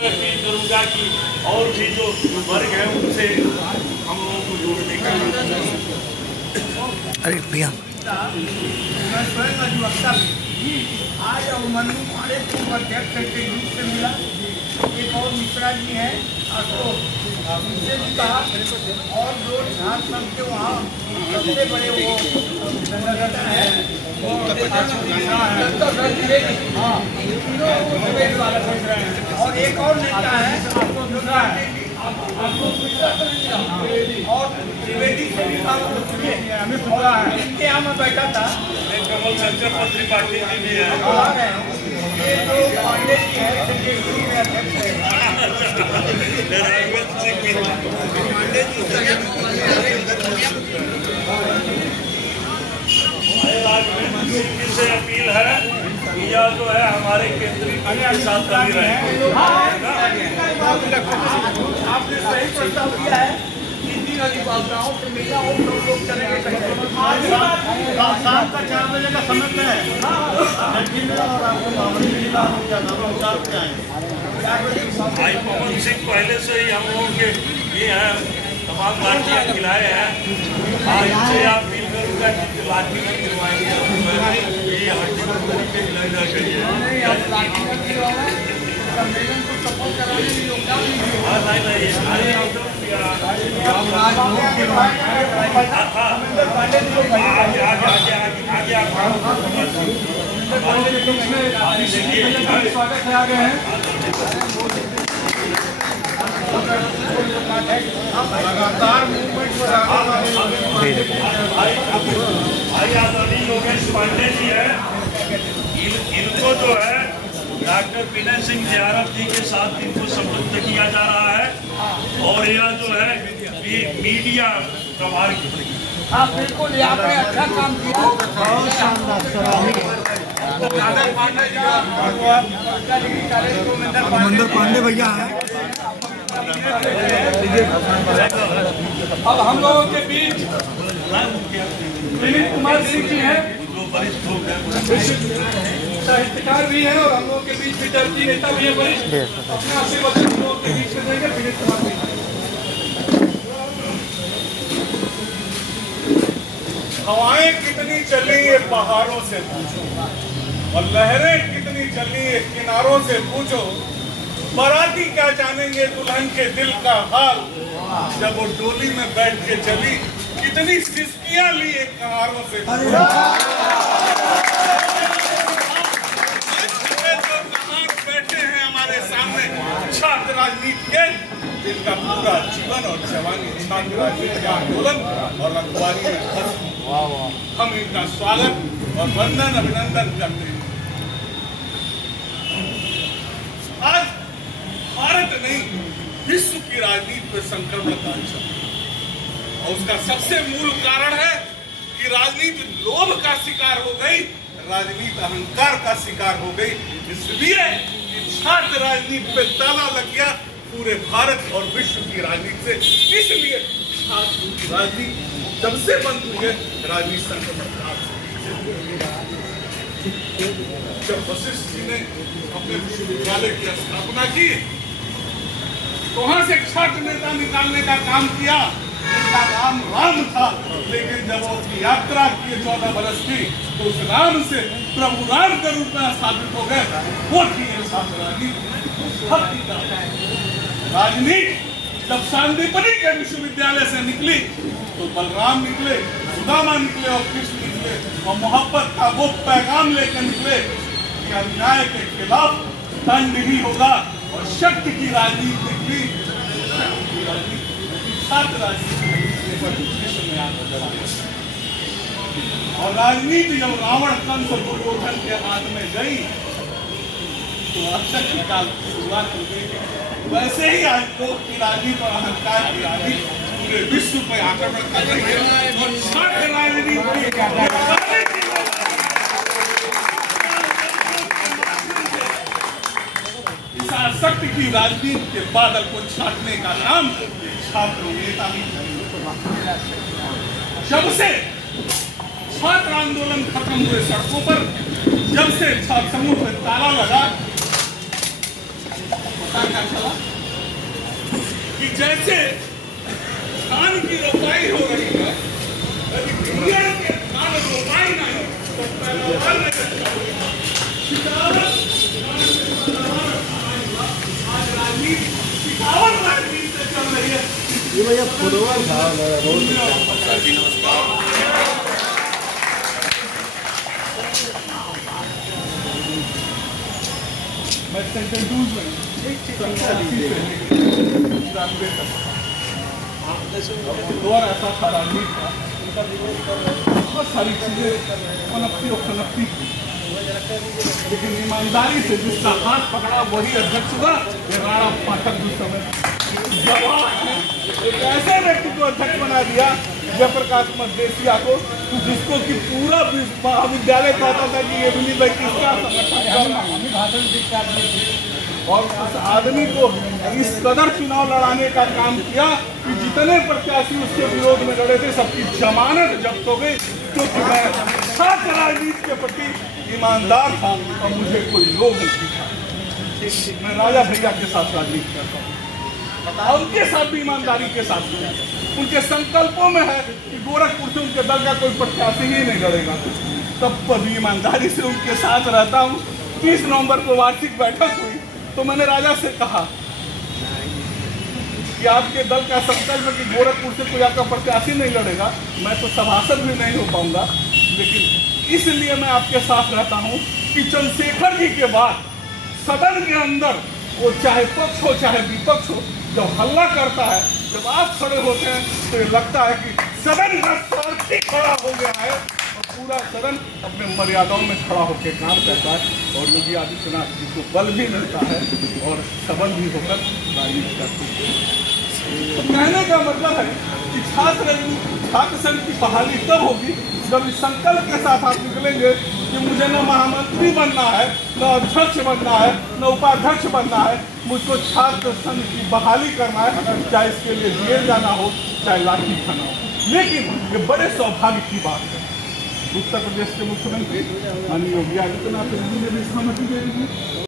Appeal करूँगा कि और भी जो वर्ग है उनसे हम लोगों को जोड़ने का। अरे भैया मैं स्वयं अधिवक्ता आज अभिमन्यु पांडे पूर्व अध्यक्ष के रूप से मिला। एक और मिश्रा जी हैं उनसे भी कहा, और जो झारखंड के वहाँ सबसे बड़े वो संगठन है और एक और नेता है और त्रिवेदी से भी हमें बोला है। इनके यहाँ मैं बैठा था, कमल शंकर पत्री पाटिल जी भी है, ये जो पांडे जी है सेक्रेटरी में अध्यक्ष है पांडे जी से अपील है कि यह जो है हमारे केंद्रीय के साथ कभी रहे। आपने सही प्रस्ताव किया है, हिंदी अधिवक्ताओं से मिला और लोग चलेंगे शाम का 4 बजे का समय है। भाई पवन सिंह पहले से ही हम लोगों के ये है तमाम लाठियाँ खिलाए हैं। आज से आप अपील करूँगा कि लाठी नहीं खिलवाएंगे, ये हड्डी को तरीके खिलाना चाहिए। सम्मेलन को सफल कराने में योगदान स्वागत है। आगे हैं लगातार मूवमेंट पर भाई आदरणीय योगेश पांडे जी है, इनको जो है डॉक्टर विनय सिंह ज़ियारत जी के साथ इनको संबद्ध किया जा रहा है और यह जो है मीडिया प्रभारी। हाँ बिल्कुल, आपने अच्छा काम किया। मंदर पांडे भैया है। अब हम लोगों के बीच विनीत कुमार सिंह जी हैं, साहित्यकार भी हैं और हम लोगों के बीच विद्यार्थी नेता भी हैं वरिष्ठ। अपना आशीर्वाद हम लोगों के बीच में देंगे विनीत कुमार सिंह। हवाएं कितनी चली ये पहाड़ों से पूछो, और लहरें कितनी चली ये किनारों से पूछो। बाराती क्या जानेंगे दुल्हन के दिल का हाल, जब वो डोली में बैठ के चली कितनी सिसकियां ली एक कहारों से। बैठे हैं हमारे सामने छात्र राजनीति के, जिनका पूरा जीवन और जवानी छात्र राजनीति आंदोलन और रखवाली में खत्म। हम इनका स्वागत और वंदन अभिनंदन करते हैं। आज भारत नहीं विश्व की राजनीति पर संक्रमण का अंश, और उसका सबसे मूल कारण है कि राजनीति लोभ का शिकार हो गई, राजनीति अहंकार का शिकार हो गई। इसलिए कि छात्र राजनीति पे ताला लग गया पूरे भारत और विश्व की राजनीति से। इसलिए छात्र की राजनीति जब से बंद हुई है, राजनीति संक्रमण। जब वशिष्ठ जी ने अपने विश्वविद्यालय की स्थापना की तो वहां से छात्र नेता निकालने का काम किया, उनका नाम राम था। लेकिन जब वो अपनी यात्रा की 14 बरस की तो उस राम से प्रभु राम के रूप में स्थापित हो गए। वो थी छात्र राजनीति। जब शांतिपनी के विश्वविद्यालय से निकली तो बलराम निकले, सुदामा निकले और कृष्ण निकले, और मोहब्बत का वो पैगाम लेकर निकले कि अन्याय के खिलाफ दंड ही होगा। और शक्ति की राजनीति निकली, छात्र राजनीति और राजनीति जब रावण कंस दुर्योधन के हाथ में गई तो अक्षय काल की शुरुआत हो गई। वैसे ही आज लोग की राजनीति और अहंकार की राजनीति पूरे विश्व पे आक्रमण कर रही है। और छात्र राजनीति इस आसक्ति की राजनीति के बादल को छाटने का काम छात्र नेता ही। जब से छात्र आंदोलन खत्म हुए सड़कों पर, जब से छात्र समूह में ताला लगा, पता क्या चला कि जैसे धान की रोपाई हो रही है, यदि इंडिया के धान रोपाई नहीं तो पैदावार नहीं अच्छा होगा। आज राजनीति शिकावत राजनीति से चल रही है। ये भैया फुटबॉल था बहुत मैं सेंट्रल ड्यूज में और ऐसा था राजनीति था, बहुत सारी चीजें पनपती और खनपती थी, लेकिन ईमानदारी से जिसका हाथ पकड़ा वही अध्यक्ष हुआ। ये राणा पाठक जिस समय एक ऐसे व्यक्ति को अध्यक्ष बना दिया, जयप्रकाश मदेशिया को, जिसको कि पूरा महाविद्यालय कहता था कि ये भी व्यक्ति इसका और उस आदमी को इस कदर चुनाव लड़ाने का काम किया कि जितने प्रत्याशी उसके विरोध में लड़े थे सबकी जमानत जब्त हो गई, क्योंकि मैं छात्र राजनीति के प्रति ईमानदार था और मुझे कोई लोभ नहीं था। मैं राजा भैया के साथ राजनीति करता हूँ और उनके साथ भी ईमानदारी के साथ किया। उनके संकल्पों में है कि गोरखपुर से उनके दल का कोई प्रत्याशी ही नहीं लड़ेगा, तब पर भी ईमानदारी से उनके साथ रहता हूँ। 30 नवंबर को वार्षिक बैठक हुई तो मैंने राजा से कहा कि आपके दल का संकल्प है कि गोरखपुर से कोई आपका प्रत्याशी नहीं लड़ेगा, मैं तो सभासद भी नहीं हो पाऊंगा, लेकिन इसलिए मैं आपके साथ रहता हूँ कि चंद्रशेखर जी के बाद सदन के अंदर वो चाहे पक्ष हो चाहे विपक्ष हो, जब हल्ला करता है, जब आप खड़े होते हैं तो ये लगता है कि सदन का सारथी खड़ा हो गया है और पूरा सदन अपने मर्यादाओं में खड़ा होकर काम करता है और योगी आदित्यनाथ जी को बल भी मिलता है और सबल भी होकर राजनीति करते हैं। तो कहने का मतलब है कि छात्र संघ की बहाली तब होगी जब इस संकल्प के साथ आप निकलेंगे कि मुझे न महामंत्री बनना है, न अध्यक्ष बनना है, न उपाध्यक्ष बनना है, मुझको छात्र संघ की बहाली करना है, चाहे इसके लिए जेल जाना हो चाहे लाठी खाना हो। लेकिन ये बड़े सौभाग्य की बात है, उत्तर प्रदेश के मुख्यमंत्री माननीय योगी आदित्यनाथ जी ने भी सहमति दे दी।